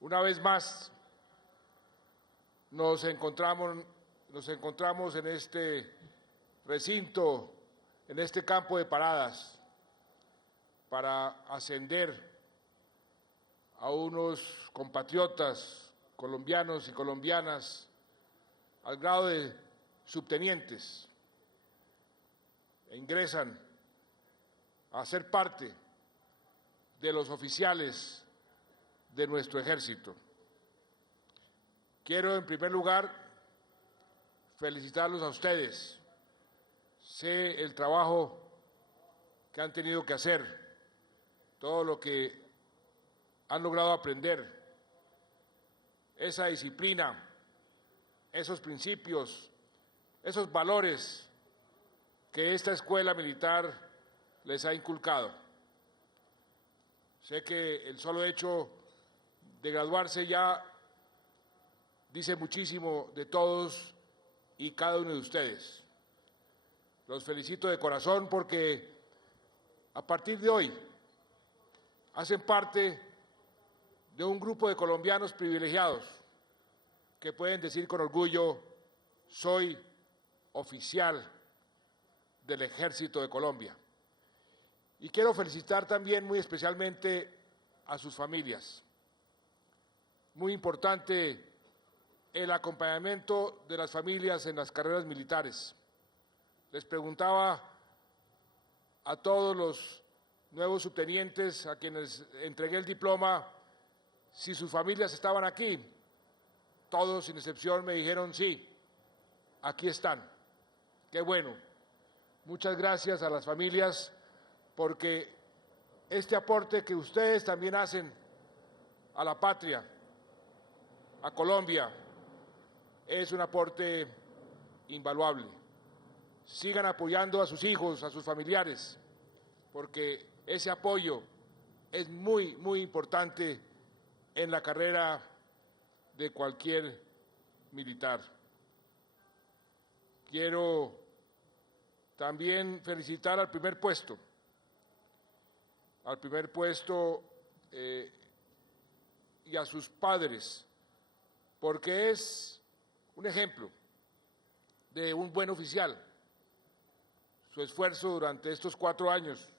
Una vez más nos encontramos en este recinto, en este campo de paradas, para ascender a unos compatriotas colombianos y colombianas al grado de subtenientes e ingresan a ser parte de los oficiales de nuestro ejército. Quiero en primer lugar felicitarlos a ustedes. Sé el trabajo que han tenido que hacer, todo lo que han logrado aprender, esa disciplina, esos principios, esos valores que esta escuela militar les ha inculcado. Sé que el solo hecho de graduarse ya dice muchísimo de todos y cada uno de ustedes. Los felicito de corazón porque a partir de hoy hacen parte de un grupo de colombianos privilegiados que pueden decir con orgullo: soy oficial del Ejército de Colombia. Y quiero felicitar también muy especialmente a sus familias. Muy importante el acompañamiento de las familias en las carreras militares. Les preguntaba a todos los nuevos subtenientes a quienes entregué el diploma si sus familias estaban aquí. Todos, sin excepción, me dijeron sí, aquí están. Qué bueno. Muchas gracias a las familias porque este aporte que ustedes también hacen a la patria, a Colombia, es un aporte invaluable. Sigan apoyando a sus hijos, a sus familiares, porque ese apoyo es muy, muy importante en la carrera de cualquier militar. Quiero también felicitar al primer puesto y a sus padres, porque es un ejemplo de un buen oficial. Su esfuerzo durante estos 4 años,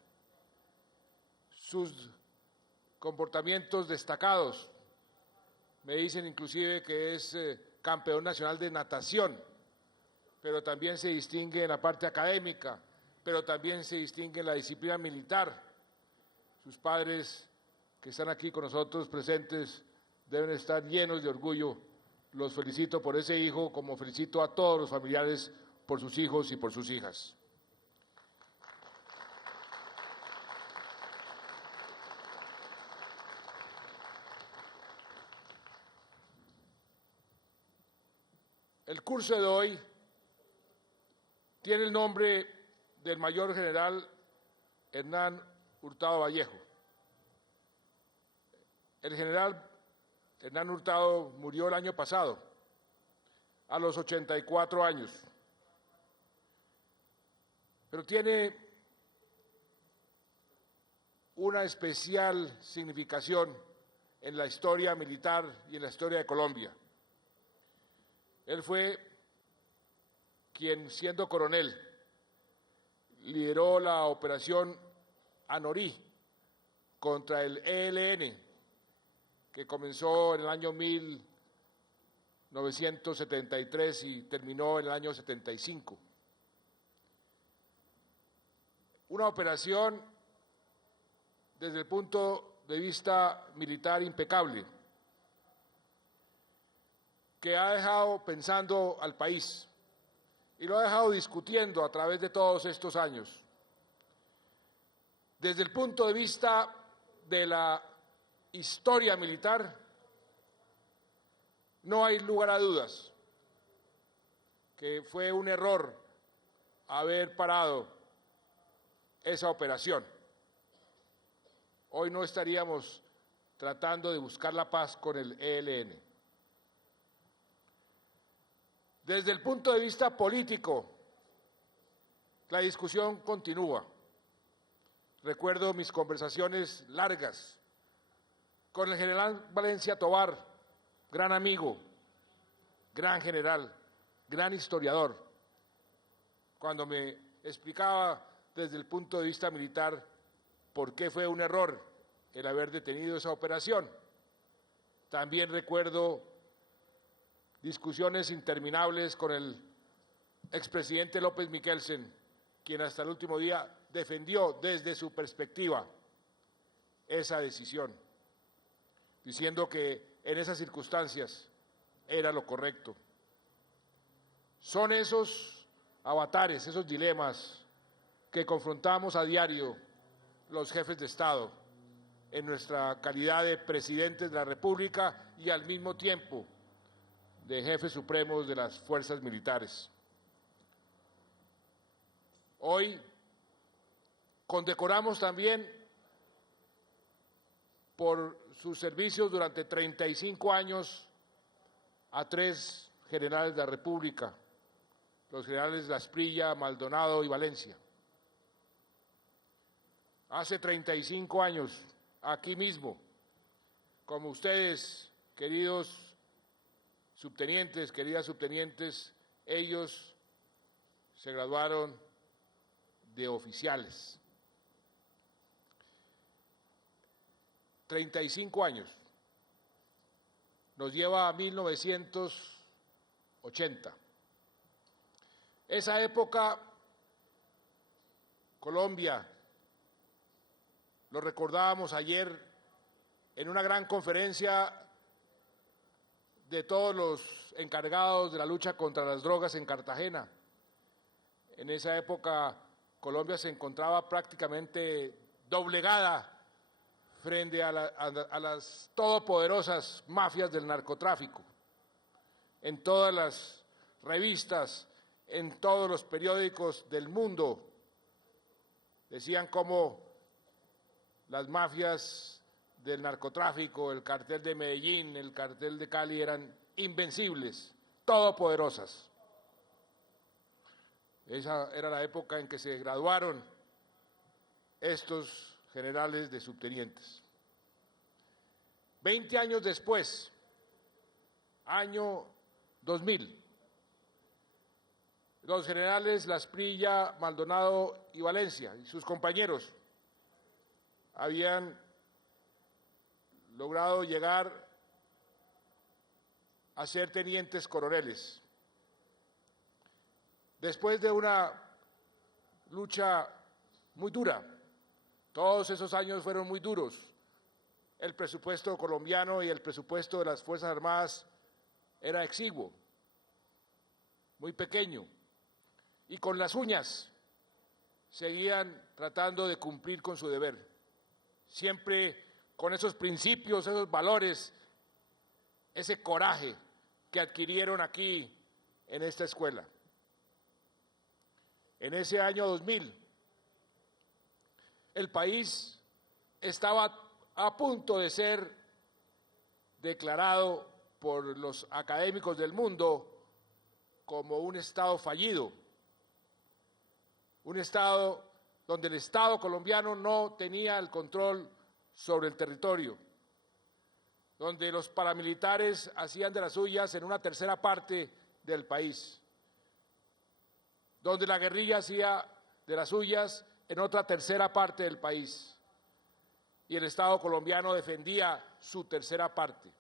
sus comportamientos destacados, me dicen inclusive que es campeón nacional de natación, pero también se distingue en la parte académica, pero también se distingue en la disciplina militar. Sus padres que están aquí con nosotros presentes deben estar llenos de orgullo. Los felicito por ese hijo, como felicito a todos los familiares por sus hijos y por sus hijas. El curso de hoy tiene el nombre del mayor general Hernán Hurtado Vallejo. El general Hernán Hurtado murió el año pasado, a los 84 años, pero tiene una especial significación en la historia militar y en la historia de Colombia. Él fue quien, siendo coronel, lideró la operación Anorí contra el ELN, que comenzó en el año 1973 y terminó en el año 75. Una operación desde el punto de vista militar impecable, que ha dejado pensando al país y lo ha dejado discutiendo a través de todos estos años. Desde el punto de vista de la historia militar, no hay lugar a dudas que fue un error haber parado esa operación. Hoy no estaríamos tratando de buscar la paz con el ELN. Desde el punto de vista político, La discusión continúa. Recuerdo mis conversaciones largas con el general Valencia Tovar, gran amigo, gran general, gran historiador, cuando me explicaba desde el punto de vista militar por qué fue un error el haber detenido esa operación. También recuerdo discusiones interminables con el expresidente López Michelsen, quien hasta el último día defendió desde su perspectiva esa decisión, diciendo que en esas circunstancias era lo correcto. Son esos avatares, esos dilemas que confrontamos a diario los jefes de Estado en nuestra calidad de presidentes de la República y al mismo tiempo de jefes supremos de las fuerzas militares. Hoy condecoramos también por sus servicios durante 35 años a 3 generales de la República, los generales Asprilla, Maldonado y Valencia. Hace 35 años, aquí mismo, como ustedes, queridos subtenientes, queridas subtenientes, ellos se graduaron de oficiales. 35 años. Nos lleva a 1980. Esa época, Colombia, lo recordábamos ayer en una gran conferencia de todos los encargados de la lucha contra las drogas en Cartagena. En esa época, Colombia se encontraba prácticamente doblegada frente a las todopoderosas mafias del narcotráfico. En todas las revistas, en todos los periódicos del mundo, decían cómo las mafias del narcotráfico, el cartel de Medellín, el cartel de Cali eran invencibles, todopoderosas. Esa era la época en que se graduaron estos generales de subtenientes. 20 años después, año 2000, los generales Asprilla, Maldonado y Valencia y sus compañeros habían logrado llegar a ser tenientes coroneles. Después de una lucha muy dura, todos esos años fueron muy duros. El presupuesto colombiano y el presupuesto de las Fuerzas Armadas era exiguo, muy pequeño, y con las uñas seguían tratando de cumplir con su deber, siempre con esos principios, esos valores, ese coraje que adquirieron aquí en esta escuela. En ese año 2000, el país estaba a punto de ser declarado por los académicos del mundo como un Estado fallido, un Estado donde el Estado colombiano no tenía el control sobre el territorio, donde los paramilitares hacían de las suyas en una tercera parte del país, donde la guerrilla hacía de las suyas en otra tercera parte del país, y el Estado colombiano defendía su tercera parte.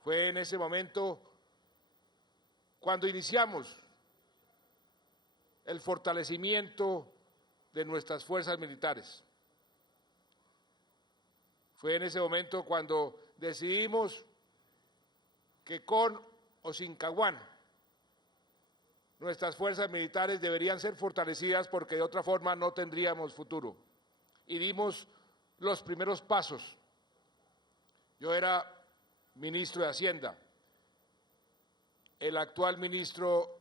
Fue en ese momento cuando iniciamos el fortalecimiento de nuestras fuerzas militares. Fue en ese momento cuando decidimos que con o sin Caguán nuestras fuerzas militares deberían ser fortalecidas porque de otra forma no tendríamos futuro. Y dimos los primeros pasos. Yo era ministro de Hacienda. El actual ministro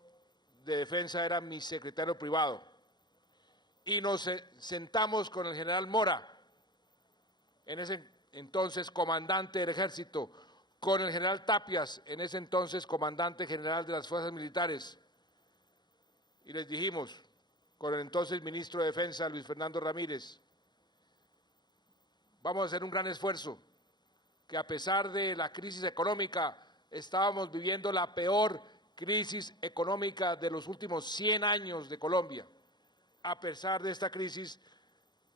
de Defensa era mi secretario privado. Y nos sentamos con el general Mora, en ese entonces comandante del Ejército, con el general Tapias, en ese entonces comandante general de las Fuerzas Militares, y les dijimos: con el entonces ministro de Defensa, Luis Fernando Ramírez. Vamos a hacer un gran esfuerzo, que a pesar de la crisis económica, estábamos viviendo la peor crisis económica de los últimos 100 años de Colombia. A pesar de esta crisis,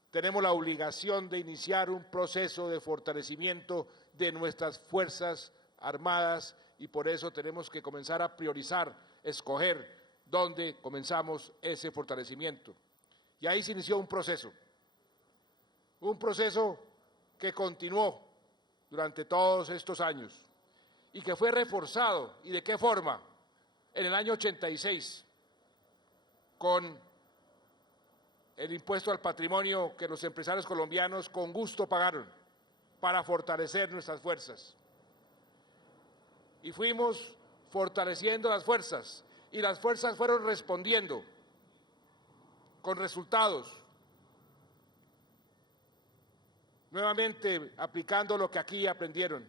tenemos la obligación de iniciar un proceso de fortalecimiento de nuestras Fuerzas Armadas y por eso tenemos que comenzar a priorizar, escoger dónde comenzamos ese fortalecimiento. Y ahí se inició un proceso que continuó durante todos estos años y que fue reforzado. ¿Y de qué forma? En el año 86, con el impuesto al patrimonio que los empresarios colombianos con gusto pagaron para fortalecer nuestras fuerzas. Y fuimos fortaleciendo las fuerzas, y las fuerzas fueron respondiendo con resultados, nuevamente aplicando lo que aquí aprendieron,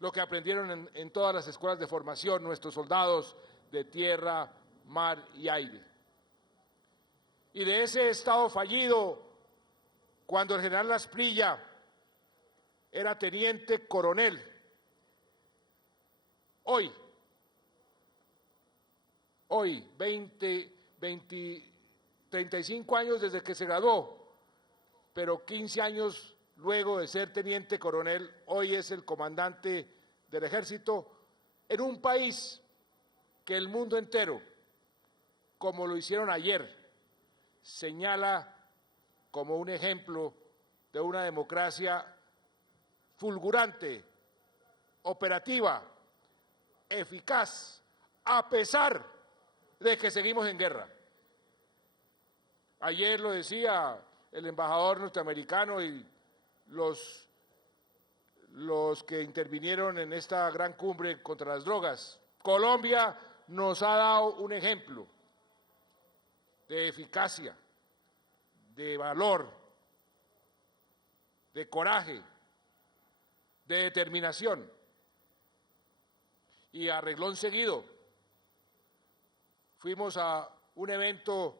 lo que aprendieron en todas las escuelas de formación nuestros soldados de tierra, mar y aire. Y de ese estado fallido, cuando el general Asprilla era teniente coronel, hoy 35 años desde que se graduó, pero 15 años luego de ser teniente coronel, hoy es el comandante del ejército en un país que el mundo entero, como lo hicieron ayer, señala como un ejemplo de una democracia fulgurante, operativa, eficaz, a pesar de que seguimos en guerra. Ayer lo decía el embajador norteamericano y los que intervinieron en esta gran cumbre contra las drogas. Colombia nos ha dado un ejemplo de eficacia, de valor, de coraje, de determinación. Y a reglón seguido fuimos a un evento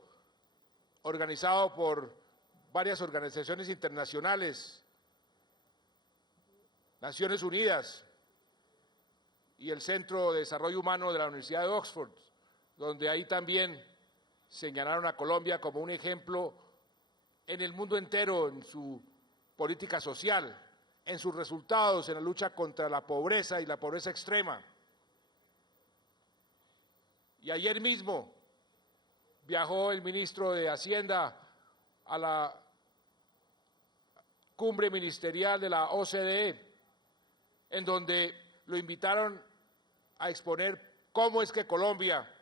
organizado por varias organizaciones internacionales, Naciones Unidas y el Centro de Desarrollo Humano de la Universidad de Oxford, donde ahí también señalaron a Colombia como un ejemplo en el mundo entero en su política social, en sus resultados en la lucha contra la pobreza y la pobreza extrema. Y ayer mismo viajó el ministro de Hacienda a la cumbre ministerial de la OCDE, en donde lo invitaron a exponer cómo es que Colombia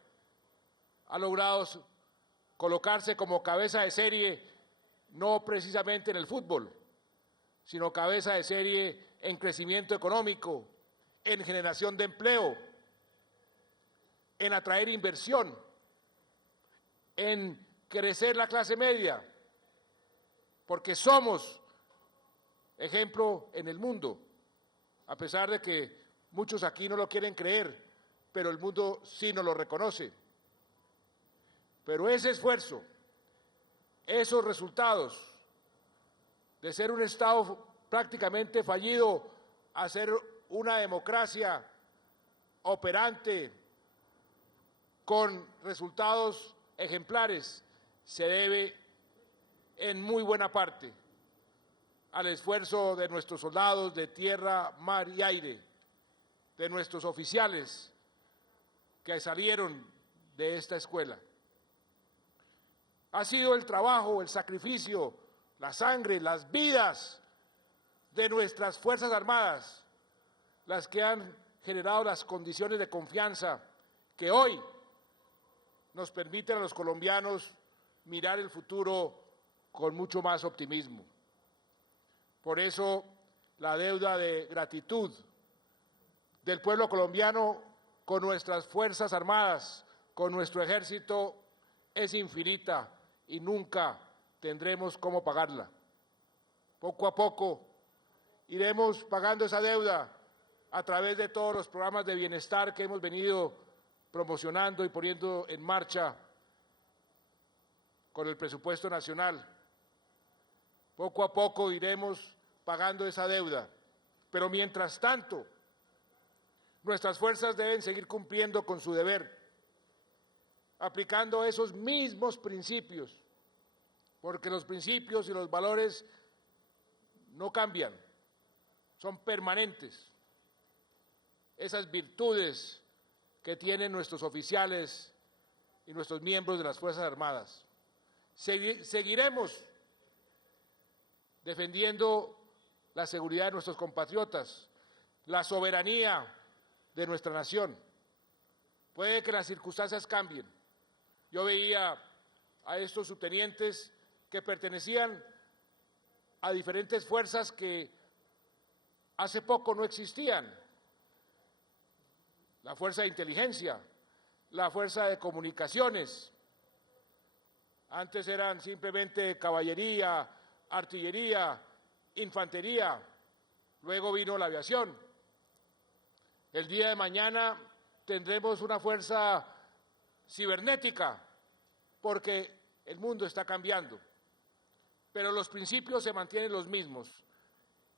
ha logrado colocarse como cabeza de serie, no precisamente en el fútbol, sino cabeza de serie en crecimiento económico, en generación de empleo, en atraer inversión, en crecer la clase media, porque somos ejemplo en el mundo, a pesar de que muchos aquí no lo quieren creer, pero el mundo sí nos lo reconoce. Pero ese esfuerzo, esos resultados de ser un Estado prácticamente fallido a ser una democracia operante con resultados ejemplares, se debe en muy buena parte al esfuerzo de nuestros soldados de tierra, mar y aire, de nuestros oficiales que salieron de esta escuela. Ha sido el trabajo, el sacrificio, la sangre, las vidas de nuestras Fuerzas Armadas las que han generado las condiciones de confianza que hoy nos permiten a los colombianos mirar el futuro con mucho más optimismo. Por eso, la deuda de gratitud del pueblo colombiano con nuestras Fuerzas Armadas, con nuestro ejército, es infinita y nunca tendremos cómo pagarla. Poco a poco iremos pagando esa deuda a través de todos los programas de bienestar que hemos venido promocionando y poniendo en marcha con el presupuesto nacional. Poco a poco iremos pagando esa deuda, pero mientras tanto, nuestras fuerzas deben seguir cumpliendo con su deber, aplicando esos mismos principios, porque los principios y los valores no cambian, son permanentes. Esas virtudes que tienen nuestros oficiales y nuestros miembros de las Fuerzas Armadas. Seguiremos defendiendo la seguridad de nuestros compatriotas, la soberanía de nuestra nación. Puede que las circunstancias cambien. Yo veía a estos subtenientes que pertenecían a diferentes fuerzas que hace poco no existían. La Fuerza de Inteligencia, la Fuerza de Comunicaciones. Antes eran simplemente caballería, artillería, infantería. Luego vino la aviación. El día de mañana tendremos una fuerza cibernética, porque el mundo está cambiando. Pero los principios se mantienen los mismos.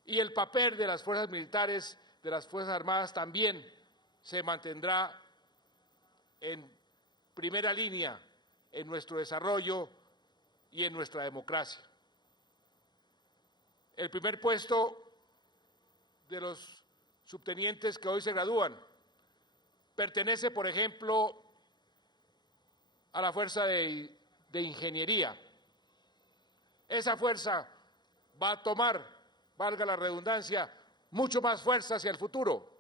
Y el papel de las fuerzas militares, de las Fuerzas Armadas también se mantendrá en primera línea en nuestro desarrollo y en nuestra democracia. El primer puesto de los subtenientes que hoy se gradúan pertenece, por ejemplo, a la Fuerza de Ingeniería. Esa fuerza va a tomar, valga la redundancia, mucho más fuerza hacia el futuro,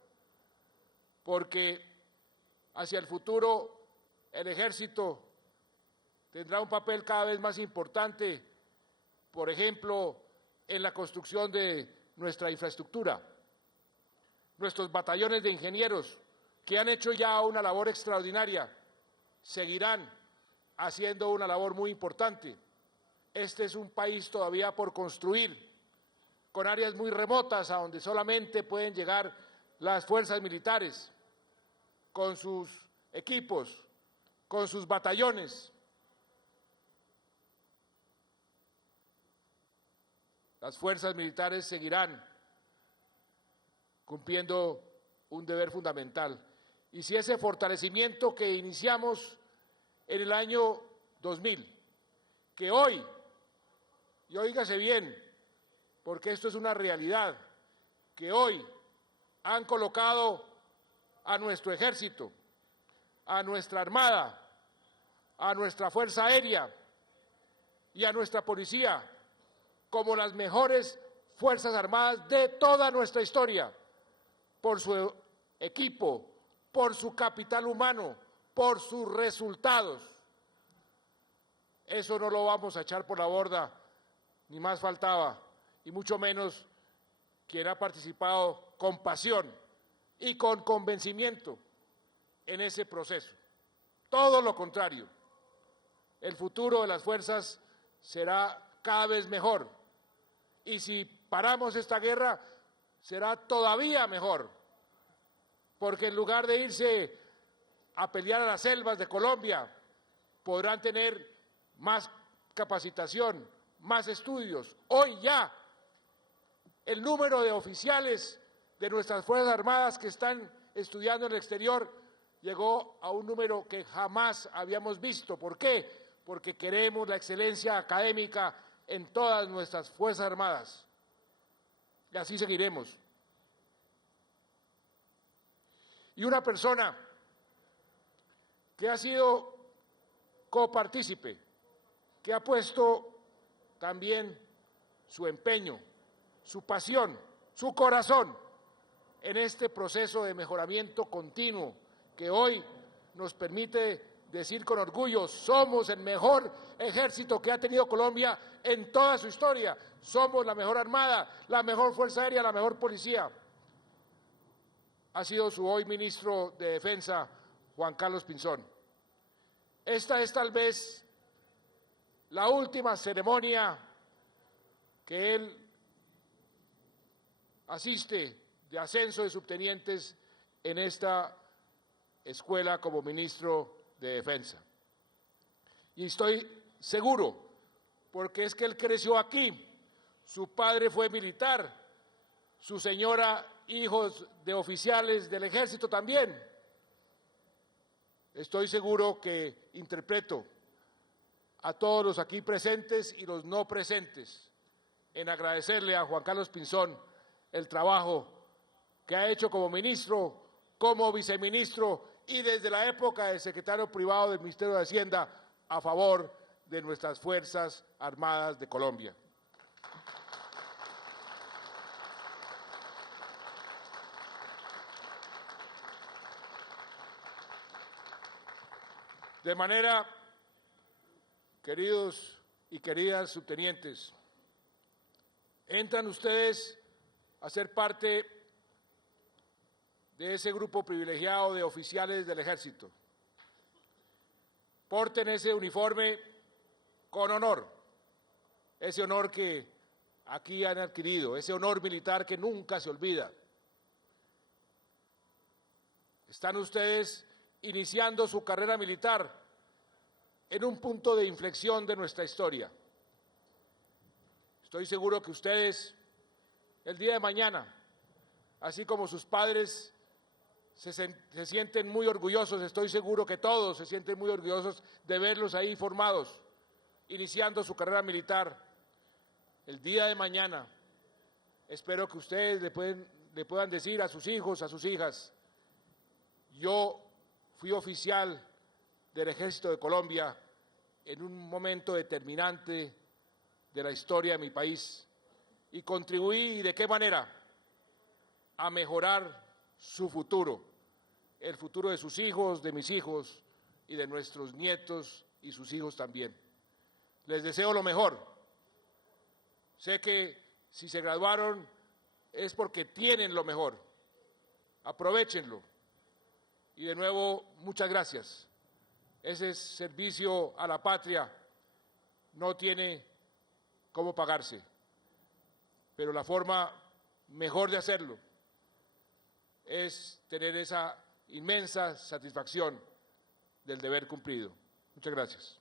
porque hacia el futuro el Ejército tendrá un papel cada vez más importante, por ejemplo, en la construcción de nuestra infraestructura. Nuestros batallones de ingenieros, que han hecho ya una labor extraordinaria, seguirán haciendo una labor muy importante. Este es un país todavía por construir, con áreas muy remotas a donde solamente pueden llegar las fuerzas militares, con sus equipos, con sus batallones. Las fuerzas militares seguirán cumpliendo un deber fundamental. Y si ese fortalecimiento que iniciamos en el año 2000, que hoy, y óigase bien, porque esto es una realidad, que hoy han colocado a nuestro ejército, a nuestra armada, a nuestra fuerza aérea y a nuestra policía como las mejores fuerzas armadas de toda nuestra historia, por su equipo, por su capital humano, por sus resultados. Eso no lo vamos a echar por la borda, ni más faltaba, y mucho menos quien ha participado con pasión y con convencimiento en ese proceso. Todo lo contrario, el futuro de las fuerzas será cada vez mejor, y si paramos esta guerra, será todavía mejor, porque en lugar de irse a pelear a las selvas de Colombia, podrán tener más capacitación, más estudios. Hoy ya el número de oficiales de nuestras Fuerzas Armadas que están estudiando en el exterior llegó a un número que jamás habíamos visto. ¿Por qué? Porque queremos la excelencia académica en todas nuestras Fuerzas Armadas. Y así seguiremos. Y una persona que ha sido copartícipe, que ha puesto también su empeño, su pasión, su corazón en este proceso de mejoramiento continuo que hoy nos permite decir con orgullo: somos el mejor ejército que ha tenido Colombia en toda su historia, somos la mejor armada, la mejor fuerza aérea, la mejor policía. Ha sido su hoy ministro de Defensa, Juan Carlos Pinzón. Esta es tal vez la última ceremonia que él asiste de ascenso de subtenientes en esta escuela como ministro de Defensa. Y estoy seguro, porque es que él creció aquí, su padre fue militar, su señora, hijos de oficiales del ejército también. Estoy seguro que interpreto a todos los aquí presentes y los no presentes en agradecerle a Juan Carlos Pinzón el trabajo que ha hecho como ministro, como viceministro y desde la época del secretario privado del Ministerio de Hacienda a favor de nuestras Fuerzas Armadas de Colombia. De manera, queridos y queridas subtenientes, entran ustedes a ser parte de ese grupo privilegiado de oficiales del Ejército. Porten ese uniforme con honor, ese honor que aquí han adquirido, ese honor militar que nunca se olvida. Están ustedes iniciando su carrera militar en un punto de inflexión de nuestra historia. Estoy seguro que ustedes, el día de mañana, así como sus padres se sienten muy orgullosos, estoy seguro que todos se sienten muy orgullosos de verlos ahí formados, iniciando su carrera militar. El día de mañana, espero que ustedes le puedan decir a sus hijos, a sus hijas: yo fui oficial del Ejército de Colombia en un momento determinante de la historia de mi país y contribuí, ¿y de qué manera?, a mejorar su futuro, el futuro de sus hijos, de mis hijos y de nuestros nietos y sus hijos también. Les deseo lo mejor. Sé que si se graduaron es porque tienen lo mejor. Aprovéchenlo. Y de nuevo, muchas gracias. Ese servicio a la patria no tiene cómo pagarse, pero la forma mejor de hacerlo es tener esa inmensa satisfacción del deber cumplido. Muchas gracias.